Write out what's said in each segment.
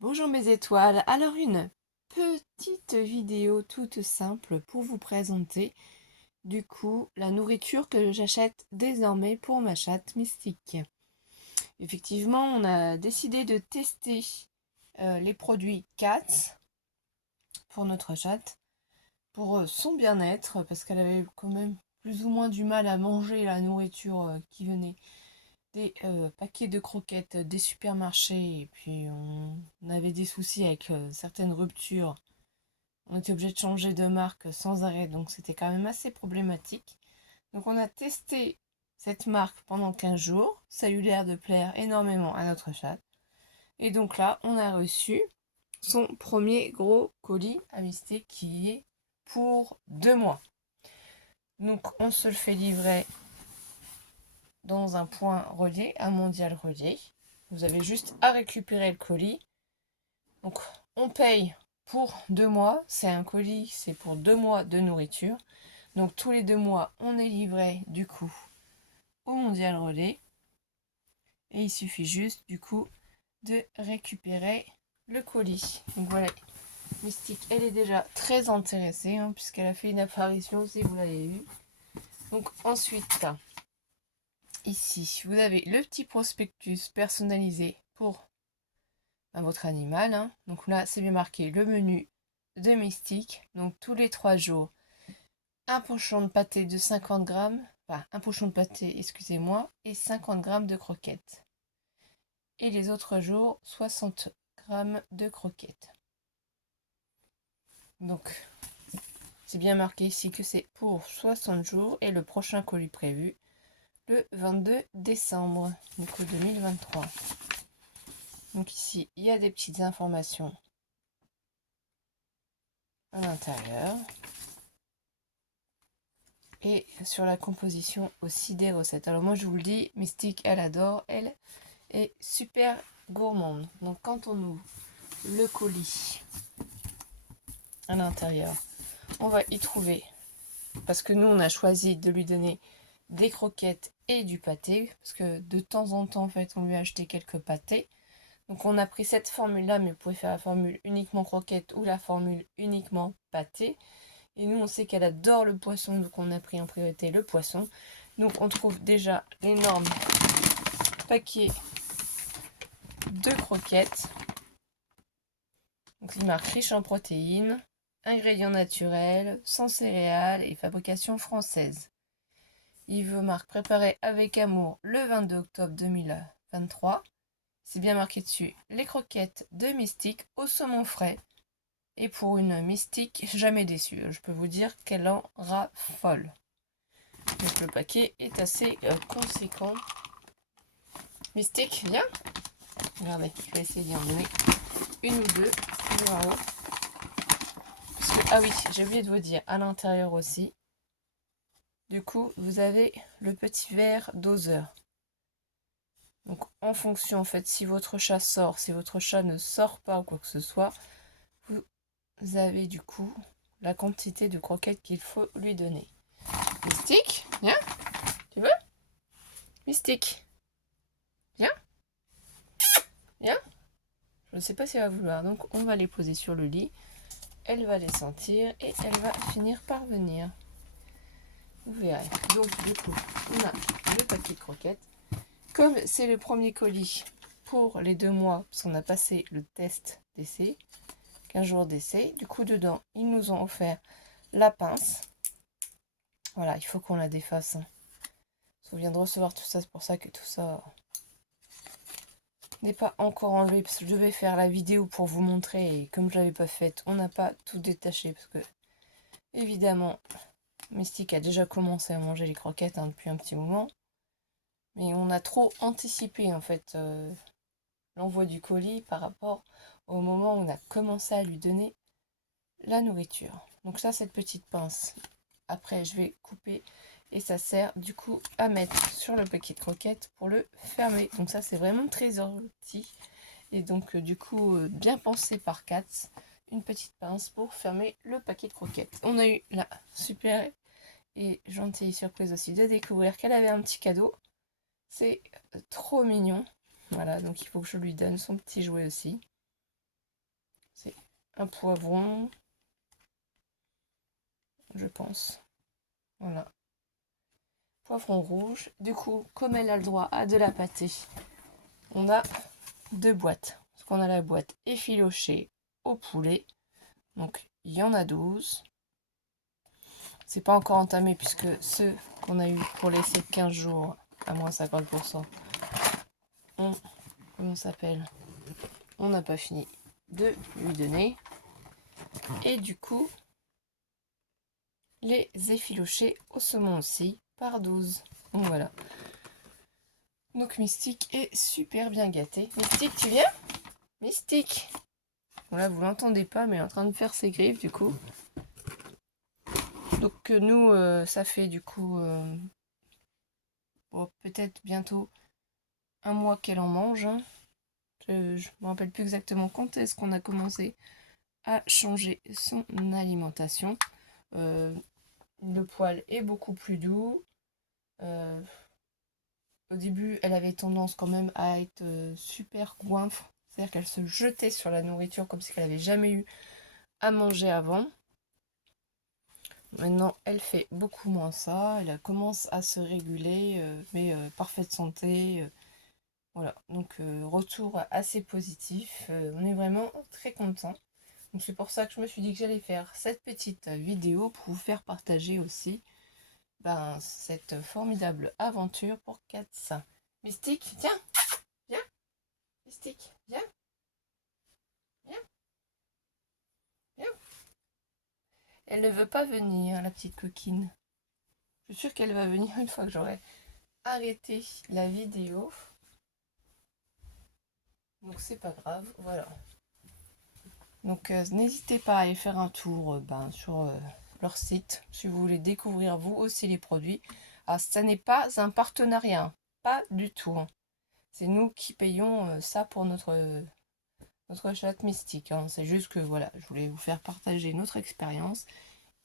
Bonjour mes étoiles, alors une petite vidéo toute simple pour vous présenter du coup la nourriture que j'achète désormais pour ma chatte Mystique. Effectivement, on a décidé de tester les produits Cats pour notre chatte, pour son bien-être, parce qu'elle avait quand même plus ou moins du mal à manger la nourriture qui venait des paquets de croquettes des supermarchés, et puis on avait des soucis avec certaines ruptures. On était obligé de changer de marque sans arrêt, donc c'était quand même assez problématique. Donc on a testé cette marque pendant 15 jours, ça a eu l'air de plaire énormément à notre chatte. Et donc là, on a reçu son premier gros colis à Mystique qui est pour 2 mois. Donc on se le fait livrer dans un point relié, un mondial relié. Vous avez juste à récupérer le colis. Donc on paye pour 2 mois. C'est un colis, c'est pour 2 mois de nourriture. Donc tous les 2 mois, on est livré du coup au mondial relais. Et il suffit juste du coup de récupérer le colis. Donc voilà, Mystique, elle est déjà très intéressée puisqu'elle a fait une apparition si vous l'avez vu. Donc ensuite, ici, vous avez le petit prospectus personnalisé pour votre animal. Donc là, c'est bien marqué le menu de Mystique. Donc tous les 3 jours, un pochon de pâté de 50 grammes, enfin un pochon de pâté, excusez-moi, et 50 grammes de croquettes. Et les autres jours, 60 grammes de croquettes. Donc, c'est bien marqué ici que c'est pour 60 jours et le prochain colis prévu le 22 décembre, donc 2023. Donc ici, il y a des petites informations à l'intérieur. Et sur la composition aussi des recettes. Alors moi je vous le dis, Mystique elle adore, elle est super gourmande. Donc quand on ouvre le colis à l'intérieur, on va y trouver, parce que nous on a choisi de lui donner des croquettes et du pâté, parce que de temps en temps en fait on lui a acheté quelques pâtés. Donc on a pris cette formule là, mais vous pouvez faire la formule uniquement croquette ou la formule uniquement pâté. Et nous, on sait qu'elle adore le poisson, donc on a pris en priorité le poisson. Donc on trouve déjà l'énorme paquet de croquettes. Donc il marque riche en protéines, ingrédients naturels, sans céréales et fabrication française. Il vous marque préparé avec amour le 22 octobre 2023. C'est bien marqué dessus les croquettes de Mystique au saumon frais. Et pour une Mystique jamais déçue, je peux vous dire qu'elle en raffole. Donc le paquet est assez conséquent. Mystique, viens. Regardez, je vais essayer d'y en donner une ou deux. Parce que, ah oui, j'ai oublié de vous dire, à l'intérieur aussi, du coup, vous avez le petit verre doseur. Donc en fonction, en fait, si votre chat sort, si votre chat ne sort pas ou quoi que ce soit, vous avez du coup la quantité de croquettes qu'il faut lui donner. Mystique, viens. Tu veux? Mystique, viens. Viens. Je ne sais pas si elle va vouloir, donc on va les poser sur le lit. Elle va les sentir et elle va finir par venir. Vous verrez. Donc du coup, on a le paquet de croquettes. Comme c'est le premier colis pour les 2 mois, parce qu'on a passé le test d'essai, 15 jours d'essai, du coup dedans, ils nous ont offert la pince. Voilà, il faut qu'on la défasse. On vient de recevoir tout ça, c'est pour ça que tout ça n'est pas encore enlevé, parce que je devais faire la vidéo pour vous montrer, et comme je l'avais pas faite, on n'a pas tout détaché, parce que évidemment, Mystique a déjà commencé à manger les croquettes depuis un petit moment, mais on a trop anticipé en fait l'envoi du colis par rapport au moment où on a commencé à lui donner la nourriture. Donc ça, cette petite pince, après je vais couper et ça sert du coup à mettre sur le paquet de croquettes pour le fermer. Donc ça, c'est vraiment très petit et donc du coup bien pensé par Katz, une petite pince pour fermer le paquet de croquettes. On a eu la super et gentille surprise aussi de découvrir qu'elle avait un petit cadeau. C'est trop mignon. Voilà, donc il faut que je lui donne son petit jouet aussi. C'est un poivron, je pense. Voilà. Poivron rouge. Du coup, comme elle a le droit à de la pâtée, on a 2 boîtes. Parce qu'on a la boîte effilochée au poulet. Donc, il y en a 12. C'est pas encore entamé puisque ceux qu'on a eu pour les 15 jours à moins 50%, comment ça s'appelle, on n'a pas fini de lui donner. Et du coup, les effilochés au saumon aussi par 12. Donc voilà. Donc Mystique est super bien gâté. Mystique, tu viens? Mystique! Voilà, vous l'entendez pas, mais elle est en train de faire ses griffes du coup. Donc nous, ça fait du coup peut-être bientôt un mois qu'elle en mange. Hein. Je ne me rappelle plus exactement quand est-ce qu'on a commencé à changer son alimentation. Le poil est beaucoup plus doux. Au début, elle avait tendance quand même à être super goinfre. C'est-à-dire qu'elle se jetait sur la nourriture comme si elle n'avait jamais eu à manger avant. Maintenant, elle fait beaucoup moins ça. Elle commence à se réguler, mais parfaite santé. Voilà, donc retour assez positif. On est vraiment très content. Donc c'est pour ça que je me suis dit que j'allais faire cette petite vidéo pour vous faire partager aussi cette formidable aventure pour Katz. Mystique, tiens, viens. Mystique, viens, viens, viens. Elle ne veut pas venir, la petite coquine. Je suis sûre qu'elle va venir une fois que j'aurai arrêté la vidéo. Donc c'est pas grave, voilà. Donc n'hésitez pas à aller faire un tour sur leur site si vous voulez découvrir vous aussi les produits. Alors ça n'est pas un partenariat, pas du tout. Hein. C'est nous qui payons ça pour notre chatte mystique. Hein. C'est juste que voilà, je voulais vous faire partager notre expérience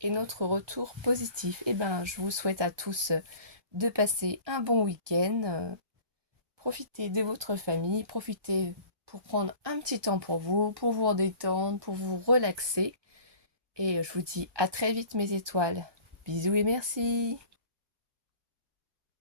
et notre retour positif. Et je vous souhaite à tous de passer un bon week-end. Profitez de votre famille, profitez pour prendre un petit temps pour vous détendre, pour vous relaxer. Et je vous dis à très vite mes étoiles. Bisous et merci.